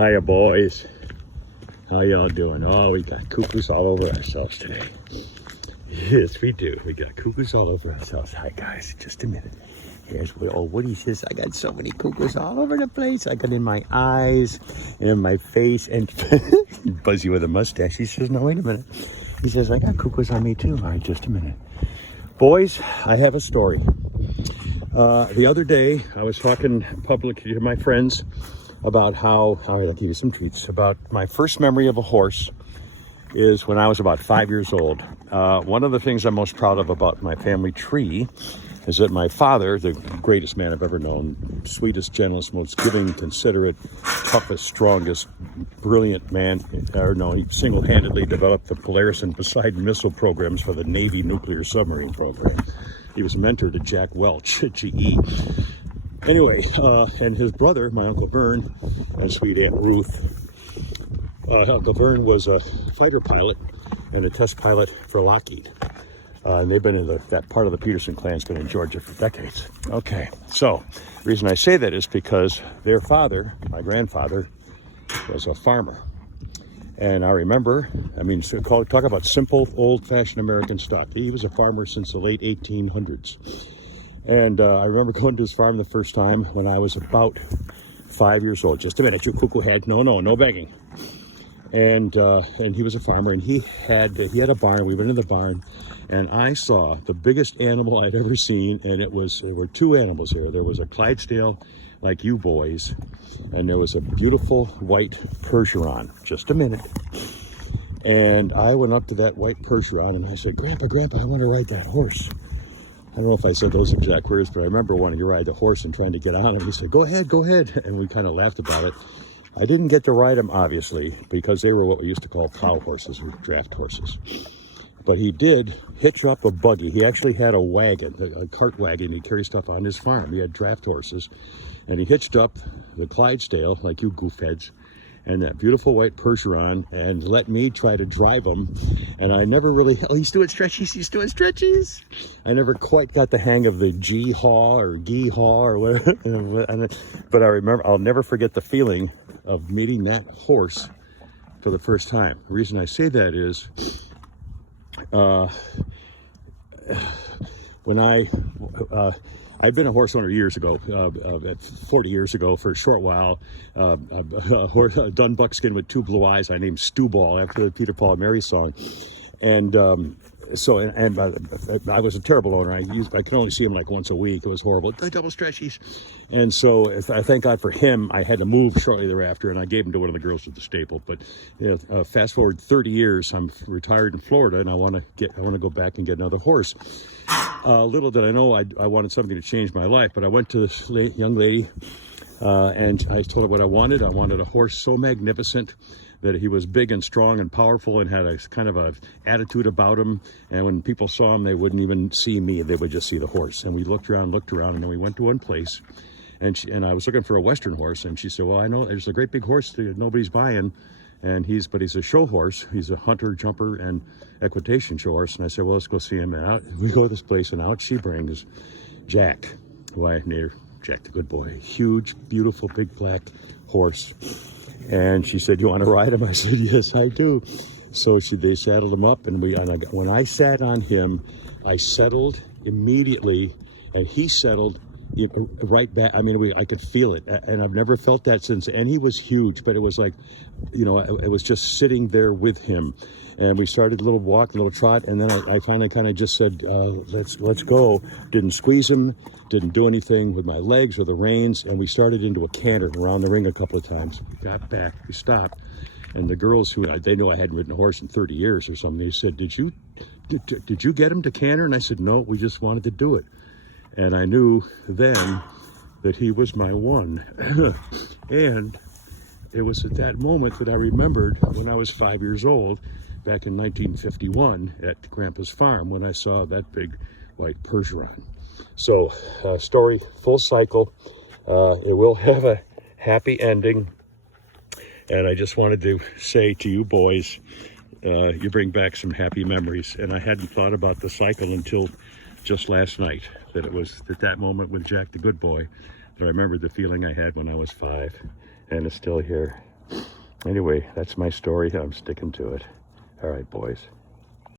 Hiya, boys. How y'all doing? Oh, we got cuckoos all over ourselves today. Yes, we do. We got cuckoos all over ourselves. Hi, guys. Just a minute. Here's what old Woody says. I got so many cuckoos all over the place. I got in my eyes and in my face. And Buzzy with a mustache, he says, no, wait a minute. He says, I got cuckoos on me too. All right, just a minute. Boys, I have a story. The other day, I was talking publicly to my friends about how, all right, I'll give you some treats, about my first memory of a horse is when I was about 5 years old. One of the things I'm most proud of about my family tree is that my father, the greatest man I've ever known, sweetest, gentlest, most giving, considerate, toughest, strongest, brilliant man, he single-handedly developed the Polaris and Poseidon missile programs for the Navy nuclear submarine program. He was mentor to Jack Welch at GE. Anyway, and his brother, my Uncle Vern, and sweet Aunt Ruth. Uncle Vern was a fighter pilot and a test pilot for Lockheed. And they've been in that part of the Peterson clan's been in Georgia for decades. Okay, so the reason I say that is because their father, my grandfather, was a farmer. And I remember, talk about simple, old-fashioned American stock. He was a farmer since the late 1800s. And I remember going to his farm the first time when I was about 5 years old. Just a minute, you cuckoo head. No begging. And he was a farmer, and he had a barn. We went in the barn, and I saw the biggest animal I'd ever seen. And there were two animals here. There was a Clydesdale, like you boys, and there was a beautiful white Percheron. Just a minute. And I went up to that white Percheron, and I said, Grandpa, I want to ride that horse. I don't know if I said those exact words, but I remember wanting to ride the horse and trying to get on him. He said, go ahead. And we kind of laughed about it. I didn't get to ride him, obviously, because they were what we used to call cow horses or draft horses. But he did hitch up a buggy. He actually had a wagon, a cart wagon. He'd carry stuff on his farm. He had draft horses. And he hitched up the Clydesdale, like you goofheads, and that beautiful white Percheron, and let me try to drive him. And I never really, he's doing stretchies. I never quite got the hang of the G-haw or gee-haw or whatever. But I remember, I'll never forget the feeling of meeting that horse for the first time. The reason I say that is, I've been a horse owner years ago, 40 years ago for a short while. A dun buckskin with two blue eyes I named Stewball after the Peter, Paul, and Mary song. And I was a terrible owner. I could only see him like once a week. It was horrible. Double stretchies. And so I thank God for him. I had to move shortly thereafter, and I gave him to one of the girls at the stable. But fast forward 30 years, I'm retired in Florida, and I want to go back and get another horse. Little did I know I wanted something to change my life, but I went to this young lady, and I told her what I wanted. I wanted a horse so magnificent that he was big and strong and powerful and had a kind of a attitude about him. And when people saw him, they wouldn't even see me. They would just see the horse. And we looked around, and then we went to one place. And I was looking for a Western horse. And she said, well, I know there's a great big horse that nobody's buying. But he's a show horse. He's a hunter, jumper, and equitation show horse. And I said, well, let's go see him. And out we go to this place, and out she brings Jack, who I named Jack the Good Boy. Huge, beautiful, big black horse. And she said, you want to ride him? I said, yes, I do. So they saddled him up, and when I sat on him, I settled immediately, and he settled right back. I could feel it, and I've never felt that since. And he was huge, but it was like, it was just sitting there with him. And we started a little walk, a little trot, and then I finally kind of just said, let's go. Didn't squeeze him, didn't do anything with my legs or the reins, and we started into a canter around the ring a couple of times. We got back, we stopped, and the girls they knew I hadn't ridden a horse in 30 years or something. They said, did you get him to canter? And I said, no, we just wanted to do it. And I knew then that he was my one. And it was at that moment that I remembered when I was 5 years old, back in 1951 at Grandpa's farm, when I saw that big white Percheron. So, story full cycle. It will have a happy ending. And I just wanted to say to you boys, you bring back some happy memories. And I hadn't thought about the cycle until just last night, that it was at that moment with Jack the Good Boy that I remembered the feeling I had when I was 5, and it's still here. Anyway, that's my story. I'm sticking to it. All right, boys.